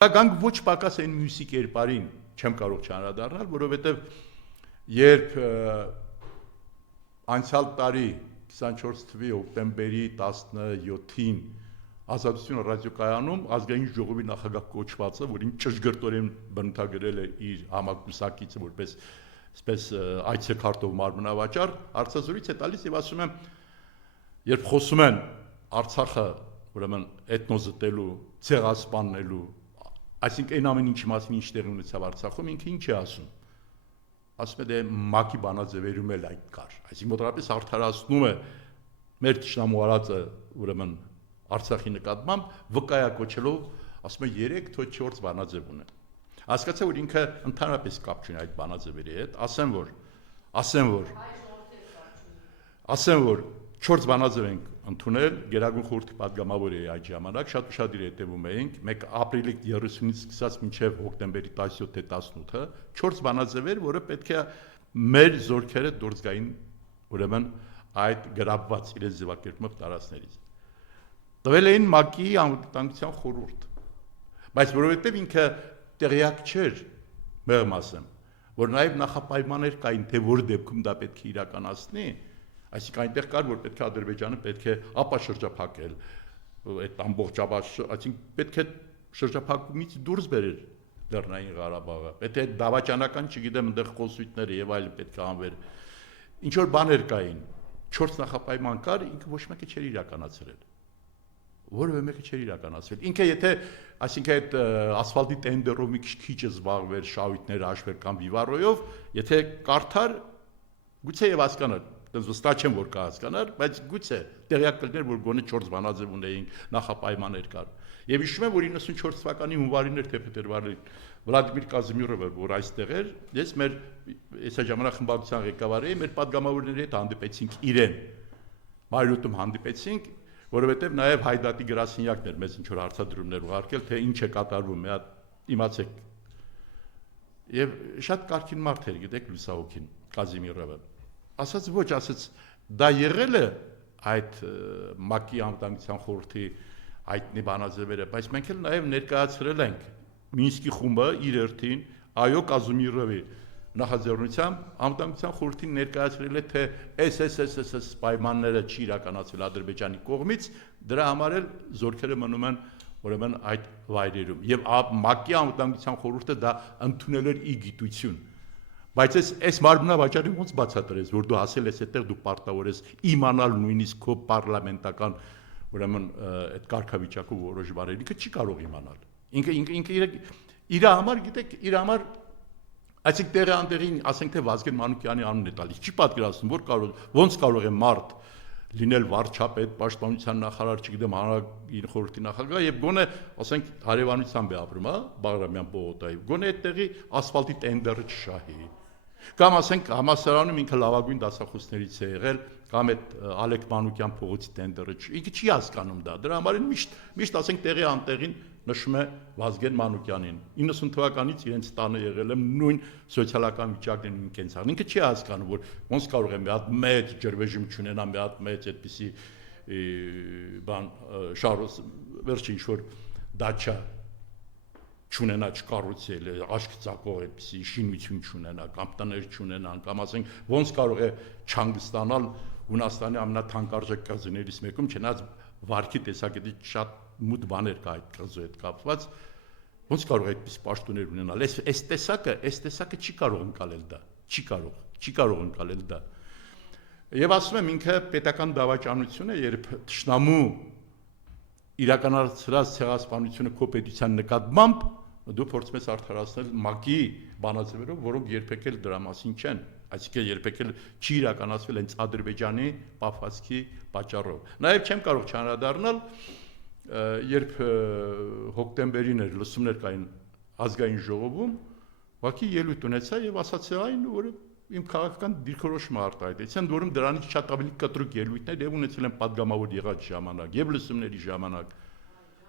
Գանք ոչ պակաս այն մյուսի կերպարին չեմ կարող չանդրադառնալ, որովհետև երբ անցյալ տարի 24 թվականի հոկտեմբերի 17-ին Ազատություն ռադիոկայանում ազգային ժողովի նախագահ կոչվածը, որին ճշգրտորեն բնութագրել է իր համակուսակիցը որպես այսպես այցեքարտով մարմնավաճառ, հարցազրույց է տալիս եւ ասում եմ, երբ խոսում են Արցախը, ուրեմն էթնոզտելու, ցեղասպանելու, այսինքն այն ամեն ինչի մասին ինչ տեղի ունեցավ Արցախում, ինքը ինչ է ասում։ Ասում է դե ՄԱԿ-ի բանաձևերում էլ այդ կար, այսինքն մոտավորապես արդարացնում է մեր ճշնամու արածը, ուրեմն Արցախի նկատմամբ վկայակոչելով, ասում է 3 թե 4 բանաձև ունեն։ Հասկացա, որ ինքը ընդհանրապես կապ չունի այդ բանաձևերի հետ, ասեմ որ 4 բանաձև ենք ընդունել, Գերագույն խորհրդի падգամավոր էի այդ ժամանակ, շատ ուշադիր հետևում էինք, մեկ ապրիլի 30-ից սկսած մինչև հոկտեմբերի 17 թե 18-ը, 4 բանաձևեր, որը պետք է մեր զորքերը դուրս գային, ուրեմն այդ գրավված իրենց ձևակերպումով տարածքներից։ Տվել էին ՄԱԿ-ի անվտանգության խորհուրդ, բայց որովհետև ինքը տեղյակ չէր, մեղմ ասեմ, որ նաև նախապայմաններ կային, թե որ դեպքում դա պետք է իրականացնի, այսինքն այնտեղ կար, որ պետք է Ադրբեջանը պետք է ապաշրջափակել, այդ ամբողջաբար, այսինքն պետք է շրջափակումից դուրս բերել Լեռնային Ղարաբաղը, պետք է դավաճանական, չգիտեմ, այնտեղ խոսույթները եւ այլն պետք է անվեր։ Ինչ որ բաներ կային, 4 նախապայման կար, ինքը ոչ մեկը չէր իրականացրել։ Որևէ մեկը չէր իրականացրել։ Ինքը եթե, այսինքն այդ ասֆալտի տենդերով մի քիչ զբաղվեր, շահույթներ հաշվեր կամ վիվարոյով, եթե կարդար, գուցե եւ հասկանար, դες վստահ չեմ որ կհասկանար, բայց գուցե տեղյակ կլներ, որ գոնե 4 բանաձև ունեինք, նախապայմաններ կար։ Եվ հիշում եմ, որ 94 թվականի հունվարին էր թե փետրվարին Վլադիմիր Կազիմիրովը, որ այստեղ էր, ես մեր այսա ժամանակ խմբակցության ղեկավար էի, մեր падգամավորների հետ հանդիպեցինք իրեն։ Մայրուտում հանդիպեցինք, որովհետև նաև Հայդատի գրասենյակն էր մեզ ինչ որ հարցադրումներ ուղարկել, թե ինչ է կատարվում, մի հատ իմացեք։ Եվ շատ կարքին մարդ էր, գիտեք, լուսահոգին Կազիմիրովը։ Ասաց ոչ, ասաց դա եղել է այդ ՄԱԿ-ի անվտանգության խորհրդի հայտնի բանաձևերը, բայց մենք էլ նաև ներկայացրել ենք Մինսկի խումբը իր երթին այո Կազիմիրովի նախաձեռնությամբ անվտանգության խորհրդին ներկայացրել է թե այս պայմանները չի իրականացվել Ադրբեջանի կողմից, դրա համար էլ զորքերը մնում են ուրեմն այդ վայրերում եւ ՄԱԿ-ի անվտանգության խորհուրդը դա ընդունել էր ի գիտություն։ Բայց այս մարմնավաճառին ոնց բացատրես, որ դու ասել ես այդտեղ դու պարտավոր ես իմանալ նույնիսկ քո պարլամենտական ուրեմն այդ կարգավիճակը որոշ բաներ, ինքը չի կարող իմանալ։ Ինքը իր համար, գիտեք, իր համար այսինքն տեղի անտեղին, ասենք թե Վազգեն Մանուկյանի անունն է տալիս, չի պատկերացնում, որ ոնց կարող է մարդ լինել վարչապետ, պաշտպանության նախարար, չգիտեմ, հանրային խորհրդի նախագահ եւ գոնե, ասենք, հարևանությամբ է ապրում, հա, Բաղրամյան պողոտայով, գոնե այդտեղի ասֆալտի տենդերը չշահի։ Կամ ասենք համասարանում ինքը լավագույն դասախոսներից է եղել, կամ այդ Ալեք Մանուկյան փողոցի տենդերը ինքը չի հասկանում դա։ Դրա համար միշտ ասենք տեղի անտեղին նշում է Վազգեն Մանուկյանին։ 90 թվականից իրենց տանը եղել եմ նույն սոցիալական վիճակն նույն կենցաղն։ Ինքը չի հասկանում, որ ոնց կարող է մի հատ մեծ ջրվեժում չունենա, մի հատ մեծ այդպիսի բան շարոս վերջի ինչ որ դաչա չունենա, չկառուցել, աշկ ծակող այդպիսի շինություն չունենա, կամ տներ չունենան, կամ ասենք ոնց կարող է չհանգստանալ Հունաստանի ամենաթանկարժեք կղզիներից մեկում, չնայած վարքի տեսակետից շատ մութ բաներ կա այդ կղզու հետ կապված, ոնց կարող է այդպես պաշտոններ ունենալ։ Այս տեսակը չի կարող ընկալել դա, չի կարող ընկալել դա։ Եվ ասում եմ ինքը պետական դավաճանություն է, երբ թշնամու իրականացրած ցեղասպանությունը քո պետության նկատմամբ դու փորձում ես արդարացնել ՄԱԿ-ի բանաձևերով, որոնք երբեք էլ դրա մասին չեն, այսինքն երբեք էլ չի իրականացվել հենց Ադրբեջանի պահվածքի պատճառով։ Նաև չեմ կարող չանդրադառնալ, երբ հոկտեմբերին էր լսումներ կային ազգային ժողովում, ՄԱԿ-ի ելույթ ունեցա եւ ասացի այն, որ իմ քաղաքական դիրքորոշումը արտահայտեց, են որում դրանից շատ ավելի կտրուկ ելույթներ եւ ունեցել են падգամավոր եղած ժամանակ եւ լսումների ժամանակ։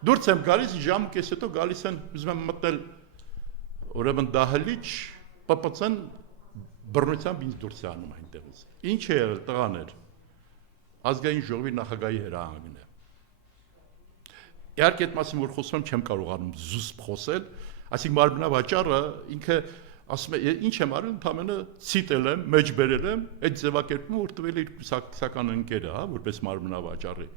Դուրս եմ գալիս ժամ կես հետո գալիս են ուզում եմ մտնել ուրեմն դահլիճ ՊՊՑ-ն բռնությամբ ինձ դուրս է անում այնտեղից։ Ինչ է եղել տղաներ։ Ազգային ժողովի նախագահի հրահանգն է։ իհարկե այդ մասին որ խոսում եմ չեմ կարողանում զուսպ խոսել, այսինքն մարմնավաճառը ինքը ասում է ինչ եմ արել, ընդամենը ցիտել եմ, մեջ բերել եմ, այդ ձևակերպումը որ տվել է իր կուսակցական ընկերը, հա, որպես մարմնավաճառի։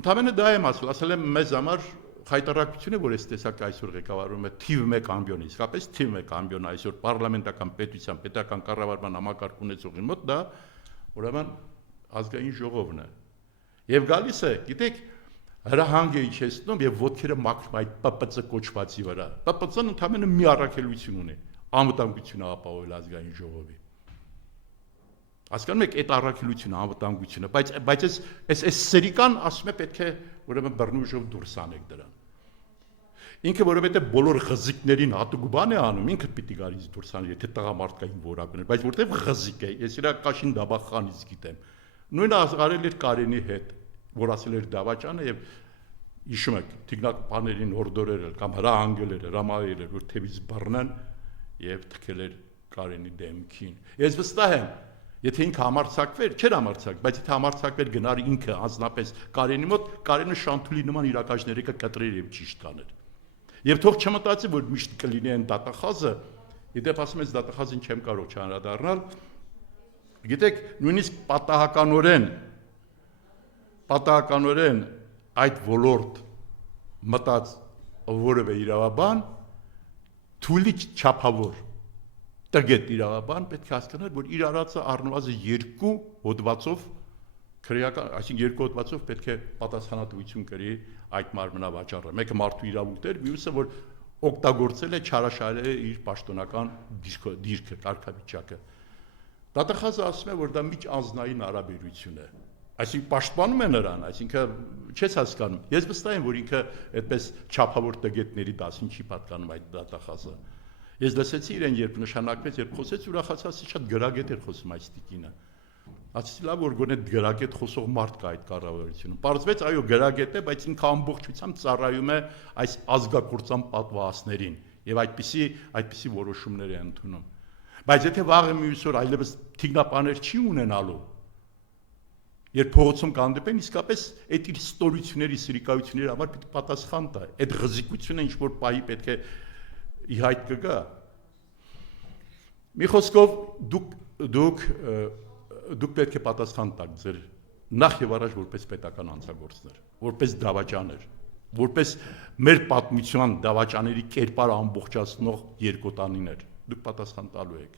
Ընդամենը դա եմ ասել եմ մեզ համար խայտարակությունը, որ այս տեսակը այսօր ղեկավարում է թիվ 1 ամբիոն, իսկապես թիվ 1 ամբիոն այսօր պարլամենտական պետության, պետական կառավարման համակարգ ունեցողի մոտ դա ուրեմն ազգային ժողովն է։ Եվ գալիս է, գիտեք, հրահանգ է իջեցնում եւ ոտքերը մաքրում այդ ՊՊՑ կոչվածի վրա։ ՊՊՑ-ն ընդամենը մի առաքելություն ունի՝ անվտանգությունը ապահովել ազգային ժողովի։ Հասկանում եք, այդ առաքելությունը, անվտանգությունը, բայց այս սերիկան ասում է պետք է ուրեմն բռնուժով դուրս անեք դրան։ Ինքը որովհետեւ բոլոր ղզիկներին հատուկ բան է անում, ինքը պիտի գալիս դուրս անի, եթե տղամարդկային որակն է, բայց որտեւ ղզիկ է, ես իրա կաշին դաբախանից գիտեմ։ Նույնը արել էր Կարենի հետ, որ ասել էր դավաճանը եւ հիշում եք թիկնապաներին հորդորել էր կամ հրահանգել էր, հրամայել էր որ թևից բռնեն եւ թքել էր Կարենի դեմքին։ Ես վստահ եմ, եթե ինքը համարցակվեր, չէր համարցակ, բայց եթե համարցակվեր գնար ինքը անձնապես Կարենի մոտ, Կարենը Շանթուլի նման իրակաչների կկտրեր եւ ճիշտ կաներ։ Եվ թող չմտածի որ միշտ կլինի այն դատախազը, իդեպ ասում ես դատախազին չեմ կարող չանդրադառնալ։ Գիտեք, նույնիսկ պատահականորեն այդ ոլորտ մտած որևէ իրավաբան թույլի չափավոր տգետ իրավաբան պետք է հասկանար, որ իր արածը առնվազն 2 հոդվածով քրեական, այսինքն 2 հոդվածով պետք է պատասխանատվություն կրի այդ մարմնավաճառը։ Մեկը մարդու իրավունքներ, մյուսը որ օգտագործել է չարաշահել է իր պաշտոնական դիրքը, կարգավիճակը։ Դատախազը ասում է, որ դա միջանձնային հարաբերություն է։ Այսինքն պաշտպանում է նրան, այսինքն չես հասկանում։ Ես վստահ եմ, որ ինքը այդպես չափավոր տգետների դասին չի պատկանում այդ դատախազը։ Ես լսեցի իրեն, երբ նշանակվեց, երբ խոսեց, ուրախացածի շատ գրագետ էր խոսում այս տիկինը։ Ասեցի լավ, որ գոնե գրագետ խոսող մարդ կա այդ կառավարությունում։ Պարզվեց, այո, գրագետ է, բայց ինքը ամբողջությամբ ծառայում է այս ազգակործան պատվասներին եւ այդպիսի որոշումներ է ընդունում։ Բայց եթե վաղը մյուս օր այլևս թիկնապաներ չի ունենալու, երբ փողոցում կհանդիպեն, իսկապես այդ իր ստորությունների, սիրիկայությունների համար պետք է պատասխան տա։ Այդ ղզիկությունը ինչ որ պահի պետք է ի հայտ կգա։ Մի խոսքով դուք պետք է պատասխան տաք ձեր նախ եւ առաջ որպես պետական անձագործներ, որպես դավաճաներ, որպես մեր պատմության դավաճաների կերպարը ամբողջացնող երկոտանիներ, դուք պատասխան տալու եք։